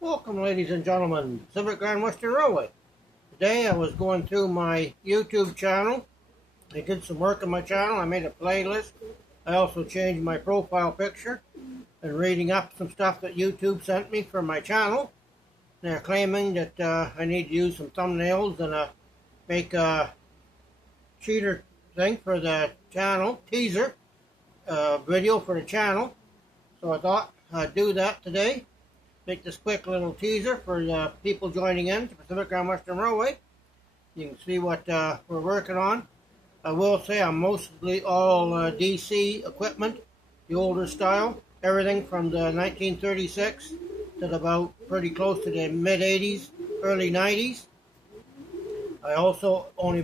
Welcome, ladies and gentlemen, Pacific Grand Western Railway. Today I was going through my YouTube channel. I did some work on my channel. I made a playlist. I also changed my profile picture and reading up some stuff that YouTube sent me for my channel. They're claiming that I need to use some thumbnails and make a cheater thing for the channel, teaser video for the channel. So I thought I'd do that today. Make this quick little teaser for the people joining in to Pacific Grand Western Railway. You can see what we're working on. I will say I'm mostly all DC equipment, the older style. Everything from the 1936 to about pretty close to the mid-80s, early 90s. I also only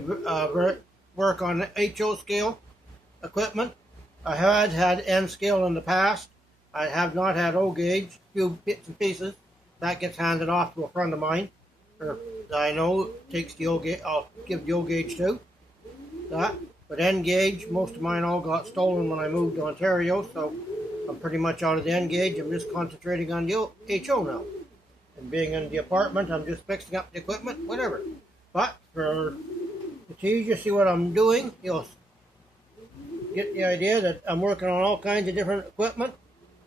work on HO scale equipment. I had N scale in the past. I have not had O gauge, few bits and pieces. That gets handed off to a friend of mine, or that I know takes the O gauge. I'll give the O gauge to that. But N gauge, most of mine all got stolen when I moved to Ontario, so I'm pretty much out of the N gauge. I'm just concentrating on the HO now. And being in the apartment, I'm just fixing up the equipment, whatever. But for the tease, you see what I'm doing, you'll get the idea that I'm working on all kinds of different equipment.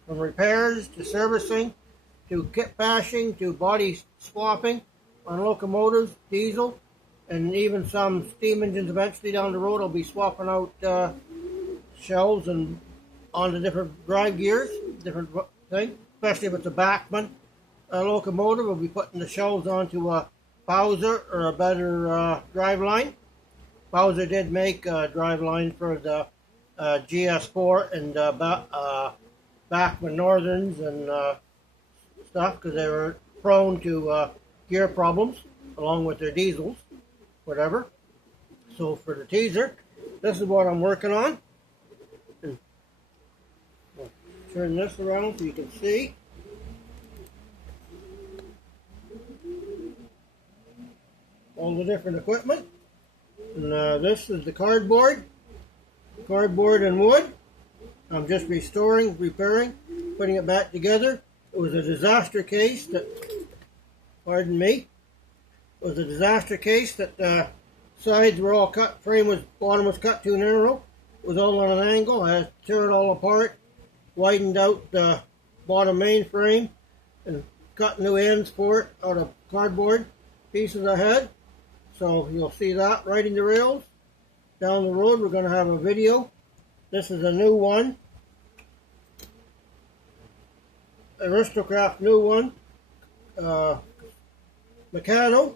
From repairs to servicing, to kit bashing, to body swapping on locomotives, diesel, and even some steam engines eventually down the road. I'll be swapping out shells and onto different drive gears, different thing. Especially if it's a Bachmann locomotive, we'll be putting the shells onto a Bowser or a better drive line. Bowser did make a drive line for the GS4 and Bachmann Northerns and stuff, because they were prone to gear problems along with their diesels, whatever. So for the teaser, this is what I'm working on. And I'll turn this around so you can see. All the different equipment. And this is the cardboard and wood. I'm just restoring, repairing, putting it back together. It was a disaster case that, pardon me, it was a disaster case that sides were all cut, bottom was cut too narrow. It was all on an angle. I had to tear it all apart, widened out the bottom main frame, and cut new ends for it out of cardboard pieces I had. So you'll see that riding the rails. Down the road, we're going to have a video. This is a new one, Aristocraft new one, Meccano.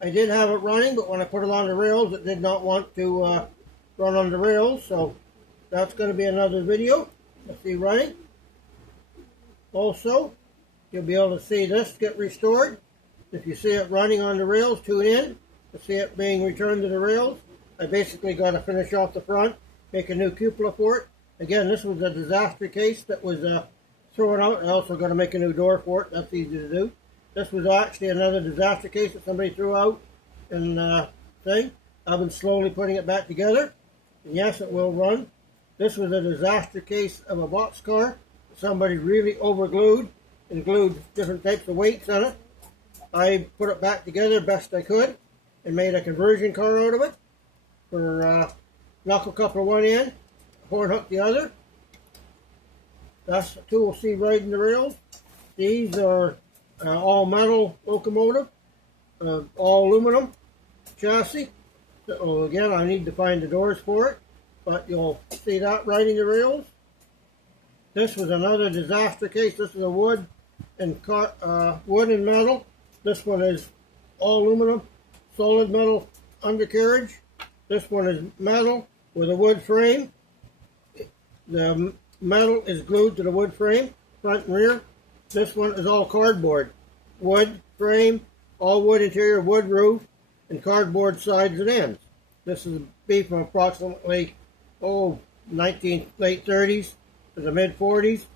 I did have it running, but when I put it on the rails, it did not want to run on the rails, so that's going to be another video. Let's see running. Also, you'll be able to see this get restored. If you see it running on the rails, tune in to see it being returned to the rails. I basically got to finish off the front, make a new cupola for it. Again, this was a disaster case that was thrown out. I also got to make a new door for it. That's easy to do. This was actually another disaster case that somebody threw out and thing. I've been slowly putting it back together. And yes, it will run. This was a disaster case of a boxcar. Somebody really overglued and glued different types of weights on it. I put it back together best I could and made a conversion car out of it for knuckle coupler one end, horn hook the other. That's the tool C riding the rails. These are all metal locomotive, all aluminum chassis. So again, I need to find the doors for it, but you'll see that riding the rails. This was another disaster case. This is a wood and metal. This one is all aluminum, solid metal undercarriage. This one is metal with a wood frame. The metal is glued to the wood frame, front and rear. This one is all cardboard. Wood frame, all wood interior, wood roof, and cardboard sides and ends. This is beef from approximately, late 30s to the mid 40s.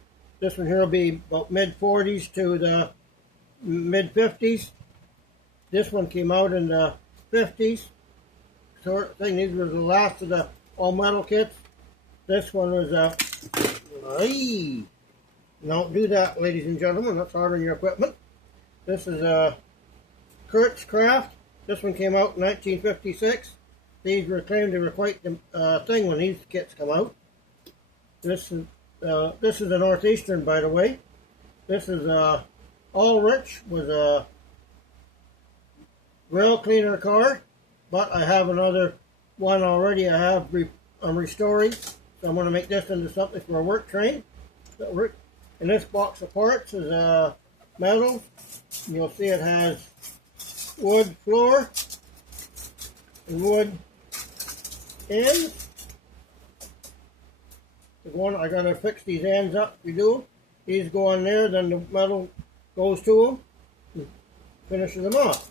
This one here will be about mid 40s to the mid 50s. This one came out in the 50s. Sort of thing. These were the last of the all metal kits. This one was don't do that, ladies and gentlemen. That's hard on your equipment. This is Kurt's Craft. This one came out in 1956. These were claimed they were quite the thing when these kits come out. This is a Northeastern, by the way. This is Ulrich with a rail cleaner car, but I have another one already. I'm restoring, so I'm going to make this into something for a work train. And this box of parts is metal. You'll see it has wood floor and wood ends. The one I gotta fix these ends up. You do. These go on there, then the metal goes to them and finishes them off.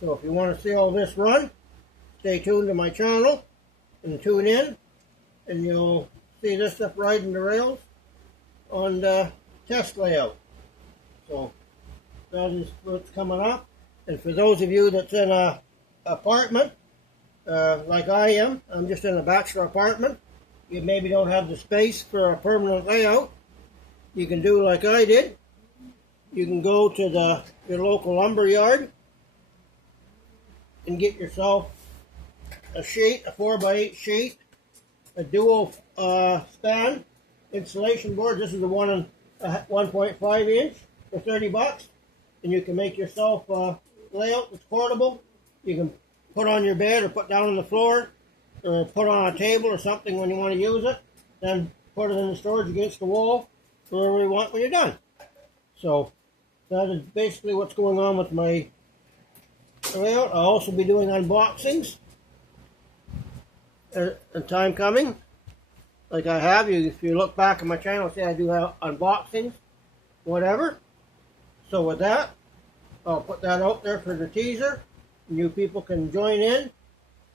So if you want to see all this run, stay tuned to my channel and tune in, and you'll see this stuff riding the rails on the test layout. So that is what's coming up. And for those of you that's in a apartment, like I am, I'm just in a bachelor apartment. You maybe don't have the space for a permanent layout. You can do like I did. You can go to your local lumber yard and get yourself a sheet, a 4x8 sheet, a dual span insulation board. This is a 1.5 inch for $30, and you can make yourself a layout that's portable. You can put on your bed or put down on the floor or put on a table or something when you want to use it. Then put it in the storage against the wall wherever you want when you're done. So that is basically what's going on with my layout. I'll also be doing unboxings in time coming. Like I have, if you look back at my channel, see I do have unboxings, whatever. So with that, I'll put that out there for the teaser. You people can join in.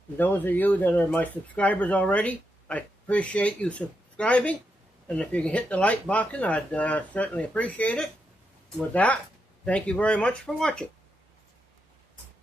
And those of you that are my subscribers already, I appreciate you subscribing. And if you can hit the like button, I'd certainly appreciate it. With that, thank you very much for watching.